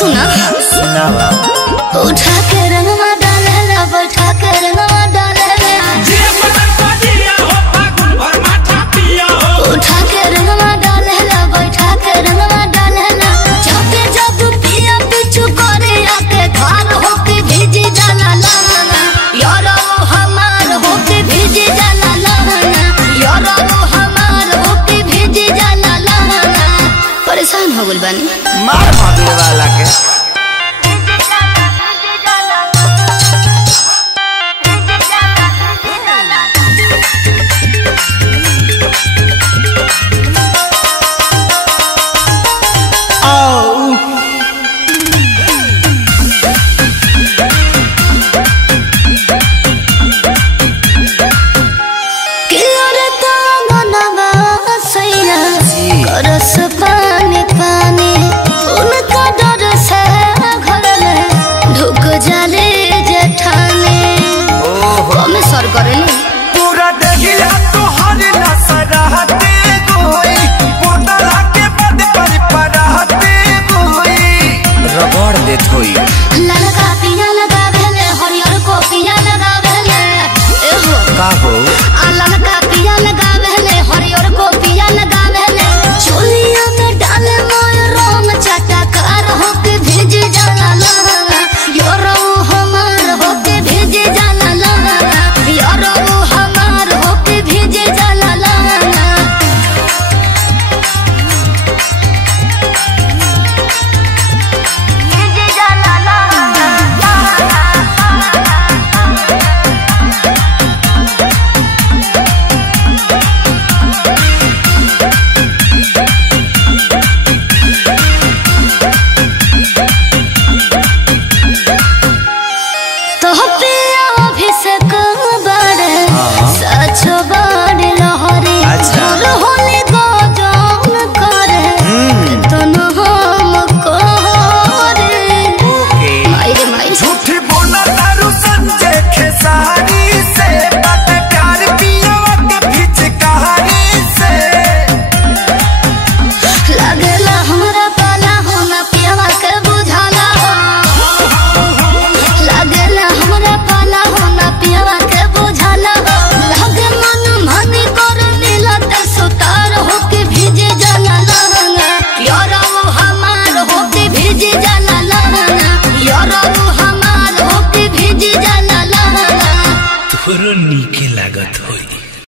सुना सुनावा। उठा के रंगवा डालेला बैठा के रंगवा डालेला उठा के रंगवा डालेला बैठा के रंगवा डालेला जाके जब पिया पिछु करे आके घर होके भीजी जाला लहंगा यारो हमार होके भीजी जाला लहंगा यारो हमार होके भीजी जाला लहंगा। परेशान हो गइल बानी मार भागे वाला के रस पानी पानी उनका डर से घर में ढुक जाले जेठाने कमे सर करेली पूरा देखिया तो हर नसराते गोई बोतला के बद पर पराते गोई रगड़ देत होई ललका पिया लगा भेले हरियर को पिया लगा भेले एहो का हो